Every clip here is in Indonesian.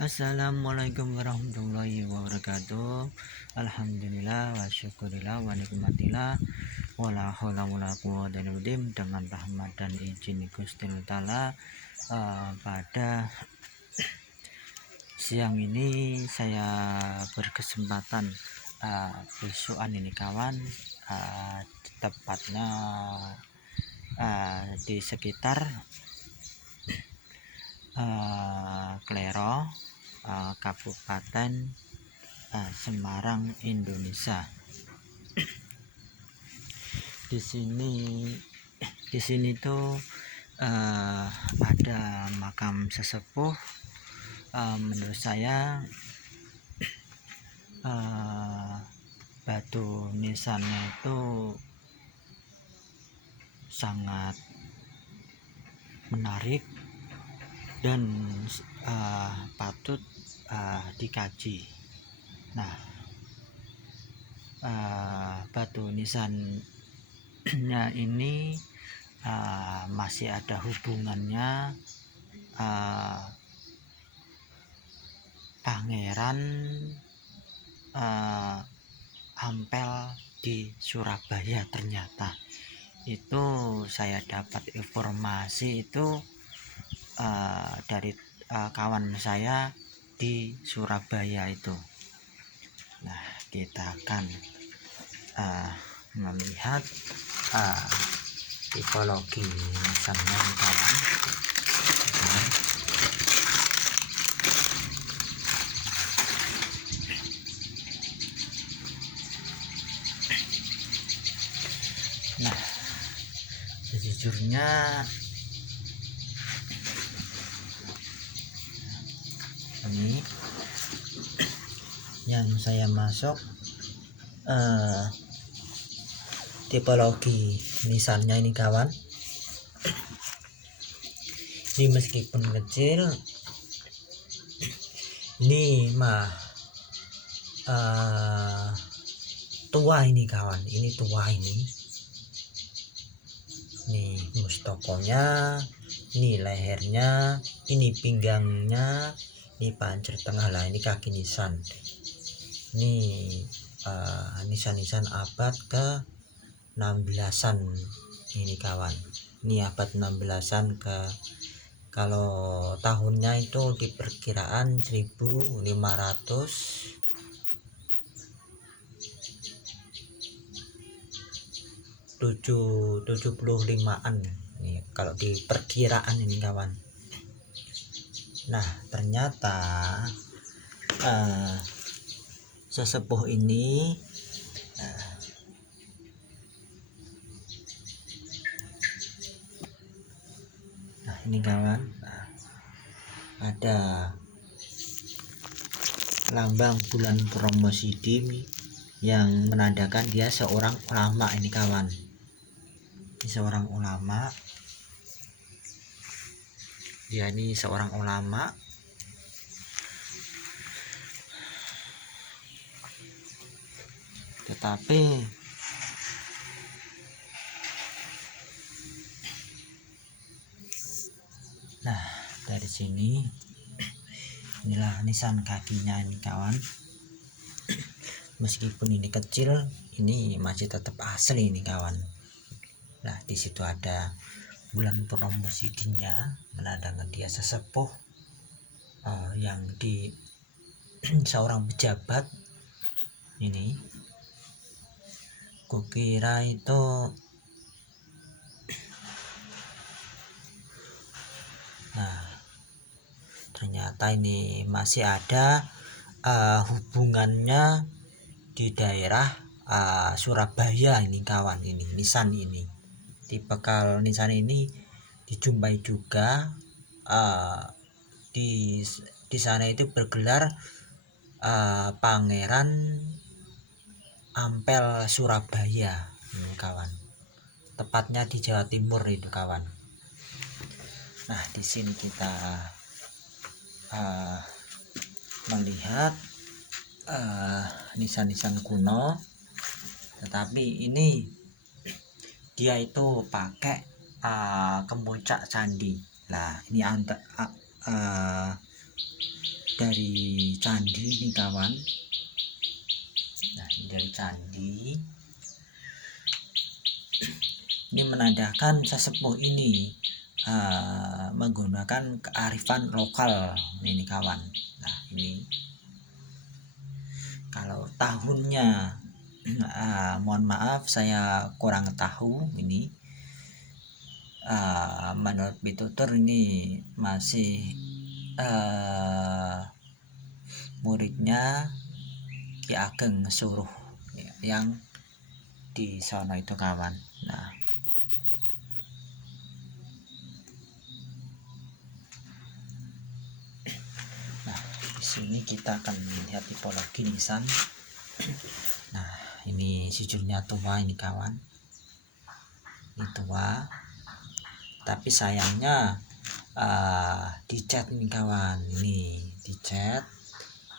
Assalamualaikum warahmatullahi wabarakatuh. Alhamdulillah wa syukurillah wa nikmatillah wala haula wala quwwata illa billah. Dengan rahmat dan izin Gusti Taala, pada siang ini saya berkesempatan besukan ini kawan, tepatnya di sekitar Klero, Kabupaten Semarang, Indonesia. Di sini tuh ada makam sesepuh. Menurut saya batu nisannya itu sangat menarik dan patut dikaji. Nah, batu nisannya ini masih ada hubungannya Pangeran Ampel di Surabaya. Ternyata itu saya dapat informasi itu dari kawan saya di Surabaya itu. Nah, kita akan melihat tipologi nisannya kawan. Nah, sejujurnya ini yang saya masuk tipologi nisannya ini kawan. Ini meskipun kecil, ini tua ini kawan. Ini tua ini mustokonya, ini lehernya, ini pinggangnya, ini pancir tengah lah, ini kaki nisan. Ini nisan-nisan abad ke 16-an ini kawan. Ini abad 16-an kalau tahunnya itu diperkiraan 1575-an nih kalau di perkiraan ini kawan. Nah, ternyata sesepuh ini ini kawan, ada lambang bulan Promosidi yang menandakan dia seorang ulama ini kawan. Ini seorang ulama. Dia ini seorang ulama. Tetapi nah, dari sini inilah nisan kakinya ini kawan. Meskipun ini kecil, ini masih tetap asli ini kawan. Nah, di situ ada bulan Promosidinya, menandakan dia sesepuh yang di seorang pejabat ini. Kukira itu ternyata ini masih ada hubungannya di daerah Surabaya ini kawan. Ini nisan ini, tipikal nisan ini dijumpai juga di sana itu bergelar Pangeran Ampel Surabaya ini kawan, tepatnya di Jawa Timur itu kawan. Nah, di sini kita melihat nisan-nisan kuno, tetapi ini dia itu pakai kemuncak candi. Nah, ini dari candi nih kawan. Nah, ini dari candi. Ini menandakan sesepuh ini menggunakan kearifan lokal ini kawan. Nah, ini kalau tahunnya mohon maaf saya kurang tahu ini. Menurut Pitutur ini masih muridnya Ki Ageng Suruh yang di sono itu kawan. Nah, di sini kita akan melihat tipologi nisan. Nah, ini sejujurnya tua ini kawan. Ini tua. Tapi sayangnya dicat ini kawan. Ini dicat.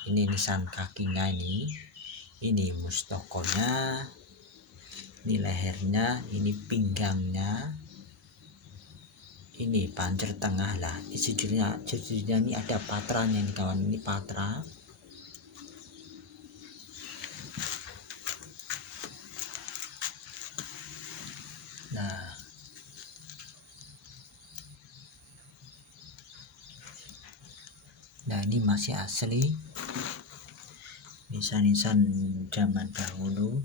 Ini nisan kakinya ini. Ini mustokonya. Ini lehernya, ini pinggangnya. Ini pancir tengah lah. Sejujurnya ini ada patranya ini kawan. Ini patra. Nah, ini masih asli. Nisan-nisan zaman dahulu.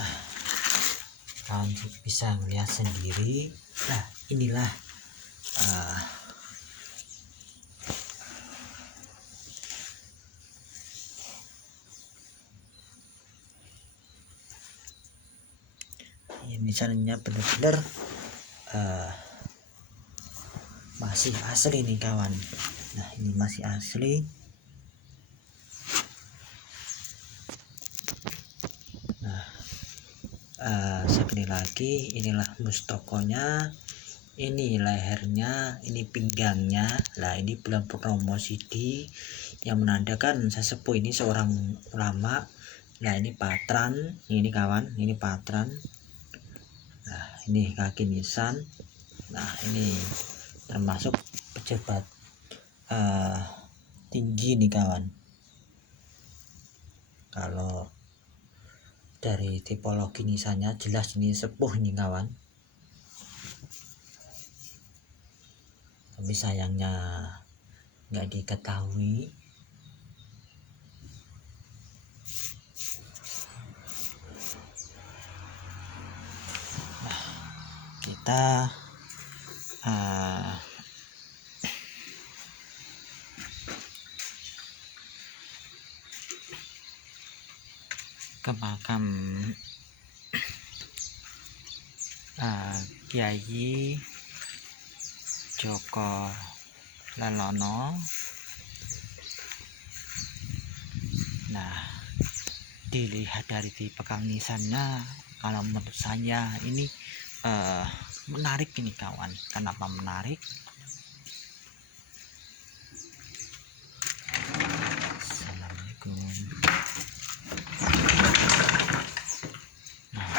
Nah, kalian bisa melihat sendiri. Nah, inilah misalnya benar-benar masih asli nih kawan. Nah, ini masih asli. Nah, sekali lagi inilah mustokonya, ini lehernya, ini pinggangnya. Nah, ini bulan purnomo sidi yang menandakan sesepuh ini seorang ulama. Nah, ini patran, ini kawan, ini patran. Nah, ini kaki nisan. Nah, ini termasuk pejabat tinggi nih kawan. Kalau dari tipologi nisannya jelas ini sepuh nih kawan. Tapi sayangnya nggak diketahui. Nah, kita ke makam Kiai Joko Lelono. Nah, dilihat dari tipikal nisannya, kalau menurut saya ini menarik ini kawan. Kenapa menarik? Assalamualaikum. Nah,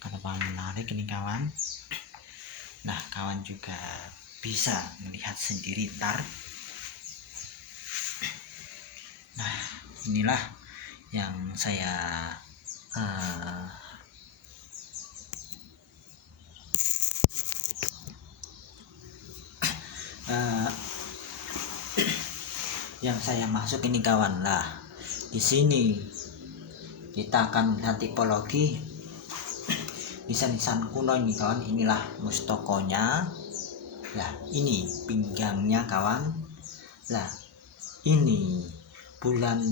kenapa menarik ini kawan? Nah, kawan juga bisa melihat sendiri ntar. Nah, inilah yang saya yang saya masuk ini kawan. Lah, di sini kita akan melihat tipologi nisan-nisan kuno ini kawan. Inilah mustokonya. Lah, ini pinggangnya kawan. Lah, ini bulan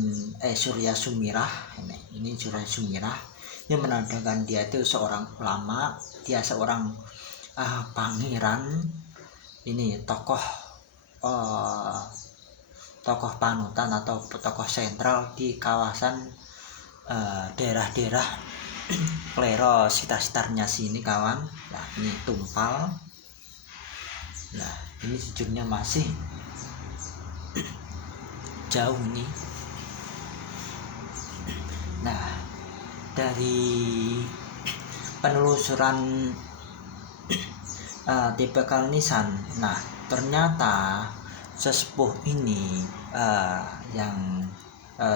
Surya Sumirah. Ini Surya Sumirah yang menandakan dia itu seorang ulama, dia seorang pangeran. Ini tokoh panutan atau tokoh sentral di kawasan daerah-daerah Klero sekitarnya sini kawan. Nah, ini tumpal. Nah, ini sejujurnya masih jauh nih. Nah, dari penelusuran tipikal nisan, nah ternyata sesepuh ini yang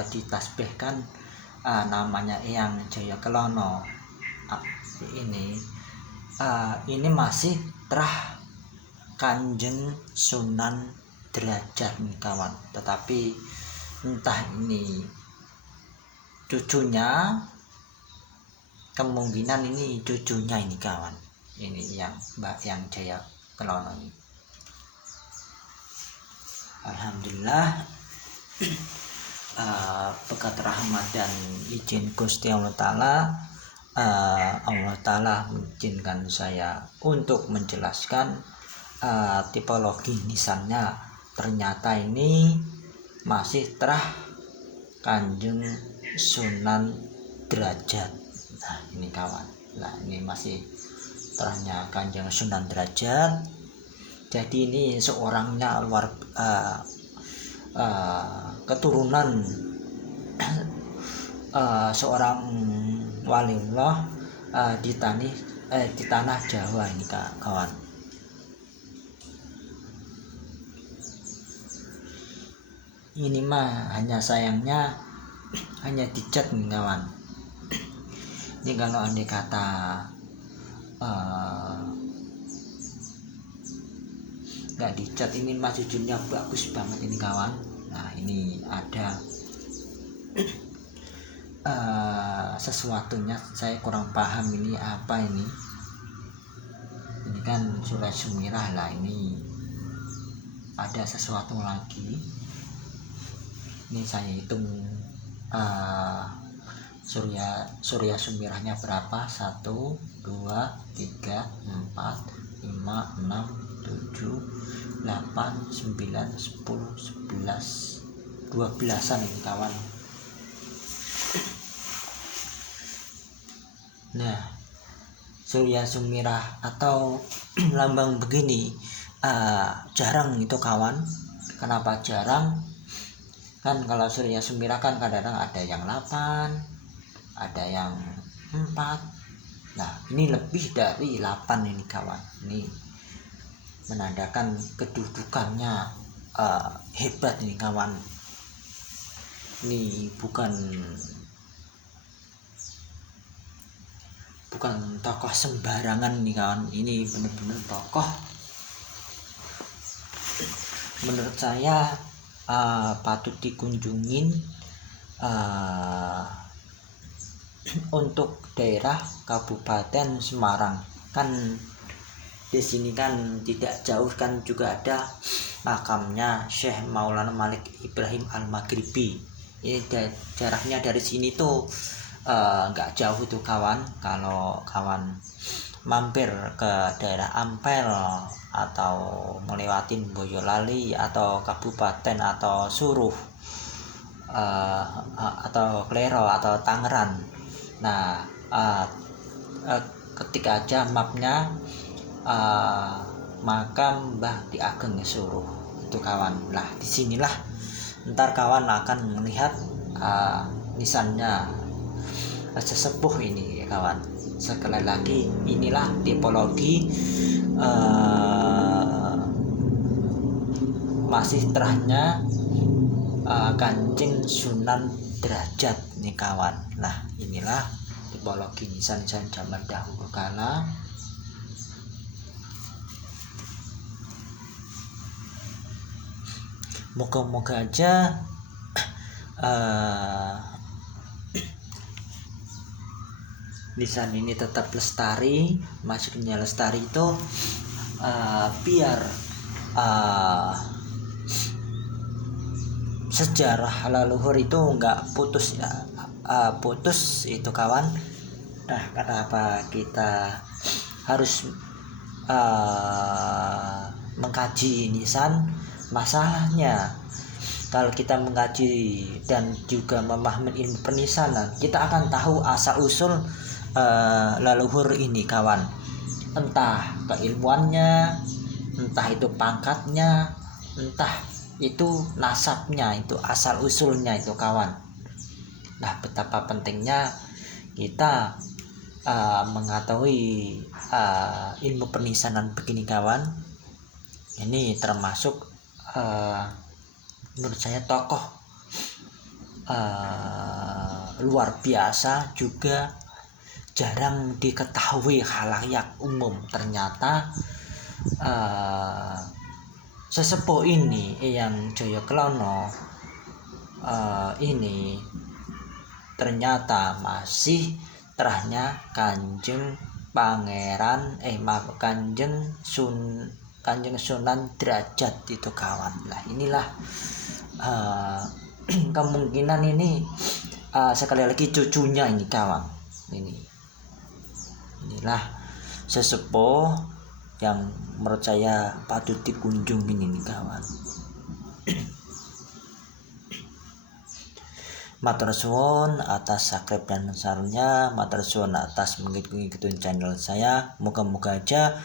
ditasbihkan namanya Eyang Jayakelono ini masih terah Kanjeng Sunan Derajat nih kawan, tetapi entah ini cucunya, kemungkinan ini cucunya ini kawan, ini yang Mbak Eyang Jayakelono ini. Alhamdulillah berkat rahmat dan izin Gusti Allah Ta'ala, Allah Ta'ala mengizinkan saya untuk menjelaskan tipologi nisannya. Ternyata ini masih terah Kanjeng Sunan Derajat. Nah ini kawan, nah ini masih terahnya Kanjeng Sunan Derajat. Jadi ini seorangnya keturunan seorang waliullah di tanah Jawa ini kawan. Ini mah hanya sayangnya hanya dicat nih kawan. Ini kalau andai kata nggak dicat, ini mah jujurnya bagus banget ini kawan. Nah ini ada sesuatunya, saya kurang paham ini apa ini kan Surah Sumirah lah, ini ada sesuatu lagi. Ini saya hitung Surya Sumirahnya berapa, 1, 2, 3, 4, 5, 6, 7, 8, 9, 10, 11, 12an ini kawan. Nah Surya Sumirah atau lambang begini jarang itu kawan. Kenapa jarang? Kan kalau Surya Sumirah kan kadang-kadang ada yang 8, ada yang 4. Nah ini lebih dari 8 ini kawan. Ini menandakan kedudukannya hebat ini kawan. Ini bukan tokoh sembarangan nih kawan. Ini benar-benar tokoh menurut saya patut dikunjungin untuk daerah Kabupaten Semarang. Kan di sini kan tidak jauh kan juga ada makamnya Syekh Maulana Malik Ibrahim Al-Maghribi. Ini jaraknya dari sini tuh nggak jauh tuh kawan. Kalau kawan mampir ke daerah Ampel atau melewatin Boyolali atau Kabupaten atau Suruh atau Klero atau Tangerang, nah ketik aja mapnya makam Mbah Ki Ageng Suruh itu kawan. Nah disinilah ntar kawan akan melihat nisannya sesepuh ini kawan. Sekali lagi inilah tipologi masih terahnya Kanjeng Sunan Derajat nih kawan. Nah inilah tipologi nisan-nisan zaman dahulu kala. Moga-moga aja nisan ini tetap lestari. Maksudnya lestari itu biar sejarah leluhur itu nggak putus itu kawan. Nah kenapa kita harus mengkaji nisan? Masalahnya kalau kita mengkaji dan juga memahami ilmu penisanan, kita akan tahu asal usul leluhur ini kawan. Entah keilmuannya, entah itu pangkatnya, entah itu nasabnya, itu asal usulnya itu kawan. Nah betapa pentingnya kita mengetahui ilmu pernisanan begini kawan, ini termasuk menurut saya tokoh luar biasa, juga jarang diketahui khalayak umum. Ternyata sesepuh ini yang Jayaklono ini ternyata masih terahnya Kanjeng Pangeran Kanjeng Sunan Derajat itu kawan. Nah inilah kemungkinan ini sekali lagi cucunya ini kawan. Inilah sesepuh yang menurut saya patut dikunjungi ini kawan. Matur suwun atas subscribe dan share-nya, matur suwun atas mengikuti channel saya. Moga-moga aja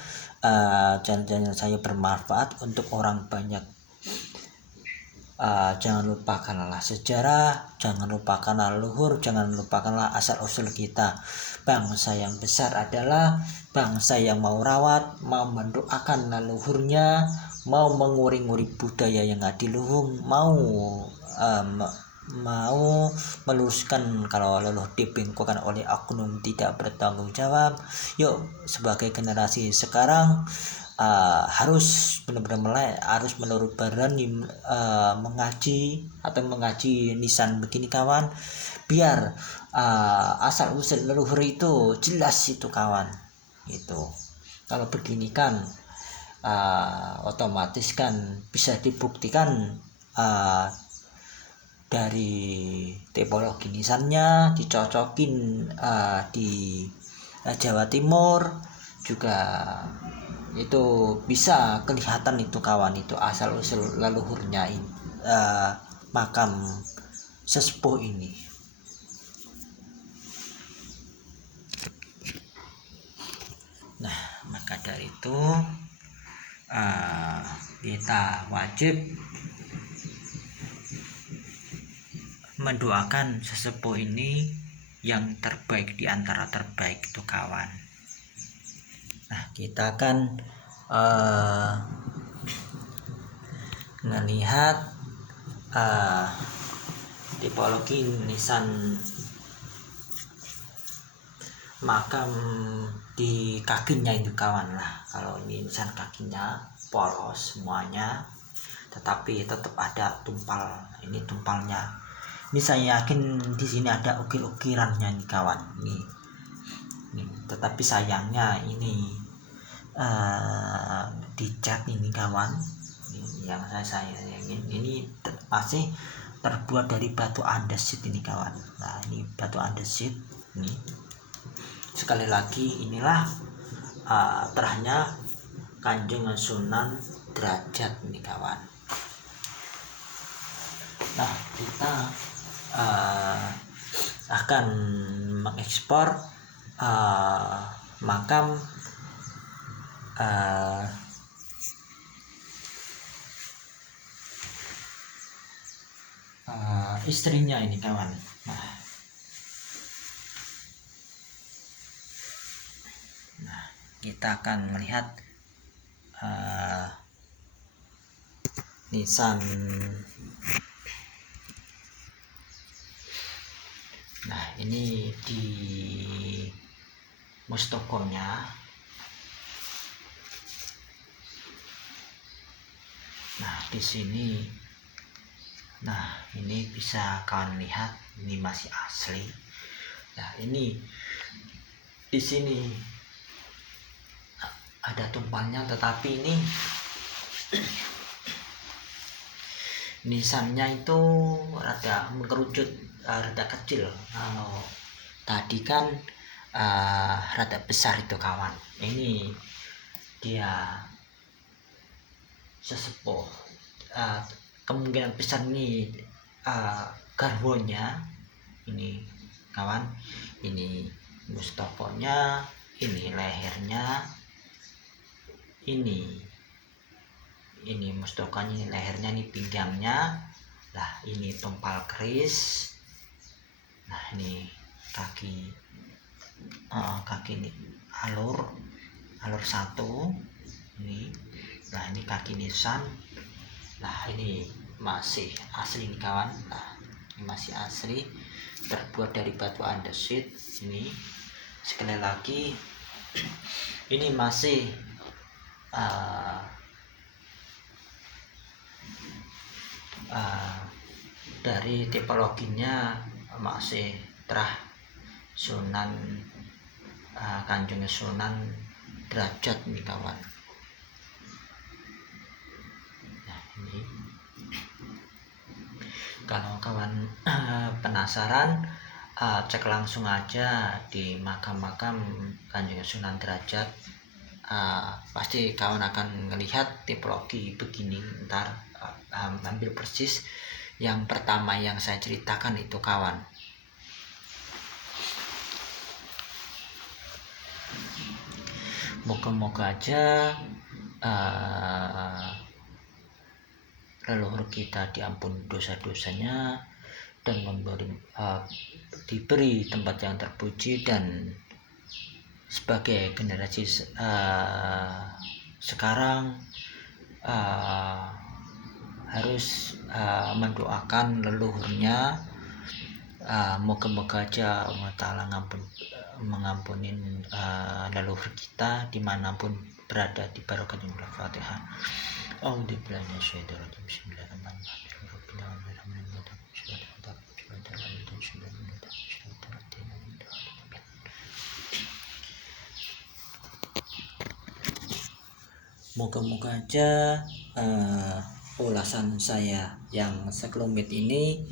channel saya bermanfaat untuk orang banyak. Jangan lupakanlah sejarah, jangan lupakanlah leluhur, jangan lupakanlah asal usul kita. Bangsa yang besar adalah bangsa yang mau rawat, mau mendoakan leluhurnya, mau menguri-nguri budaya yang adiluhung, mau meluruskan kalau leluhur dibengkokkan oleh oknum tidak bertanggung jawab. Yuk sebagai generasi sekarang harus benar-benar harus menurut berani mengaji nisan begini kawan, biar asal usul leluhur itu jelas itu kawan. Itu kalau begini kan otomatis kan bisa dibuktikan dari tipologi nisannya dicocokin di Jawa Timur juga itu bisa kelihatan itu kawan, itu asal usul leluhurnya makam sesepuh ini. Nah maka dari itu kita wajib mendoakan sesepuh ini yang terbaik di antara terbaik itu kawan. Nah kita kan melihat tipologi nisan makam di kakinya itu kawan. Lah kalau ini nisan kakinya polos semuanya, tetapi tetap ada tumpal. Ini tumpalnya. Ini saya yakin di sini ada ukir-ukirannya nih kawan. Nih. Tetapi sayangnya ini dicat ini kawan. Ini yang saya sayangin. Ini masih terbuat dari batu andesit ini kawan. Nah ini batu andesit. Nih. Sekali lagi inilah terahnya Kanjeng Sunan Derajat ini kawan. Nah kita akan mengekspor makam istrinya ini kawan. Nah kita akan melihat nisan. Nah ini di mustokonya. Nah di sini, nah ini bisa kalian lihat ini masih asli. Nah ini di sini ada tumpalnya, tetapi ini nisannya itu rada mengerucut, rada kecil. Kalau tadi kan rada besar itu kawan. Ini dia sesepuh, kemungkinan besar ini garwonya ini kawan. Ini mustokonya, ini lehernya, ini mustokanya, ini lehernya, ini pinggangnya. Lah ini tumpal keris. Nah ini kaki kaki ini alur satu ini. Nah ini kaki nisan. Nah ini masih asli nih kawan. Nah ini masih asli, terbuat dari batu andesit. Ini sekali lagi ini masih dari tipologinya masih terah Sunan Kanjeng Sunan Derajat nih kawan. Nah ini kalau kawan penasaran, cek langsung aja di makam Kanjeng Sunan Derajat. Pasti kawan akan melihat tipologi begini. Ntar hampir persis yang pertama yang saya ceritakan itu kawan. Moga-moga aja leluhur kita diampuni dosa-dosanya dan diberi tempat yang terpuji, dan sebagai generasi sekarang harus mendoakan leluhurnya. Moga-moga aja Allah Ta'ala mengampunin leluhur kita dimanapun berada, di barokah Al-Fatihah. Moga-moga aja ulasan saya yang sekelumit ini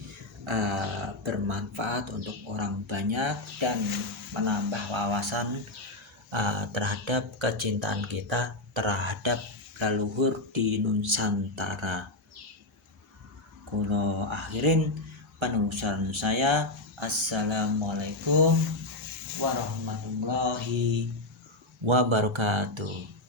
bermanfaat untuk orang banyak dan menambah wawasan terhadap kecintaan kita terhadap leluhur di Nusantara. Kulo akhirin penulisan saya. Assalamualaikum warahmatullahi wabarakatuh.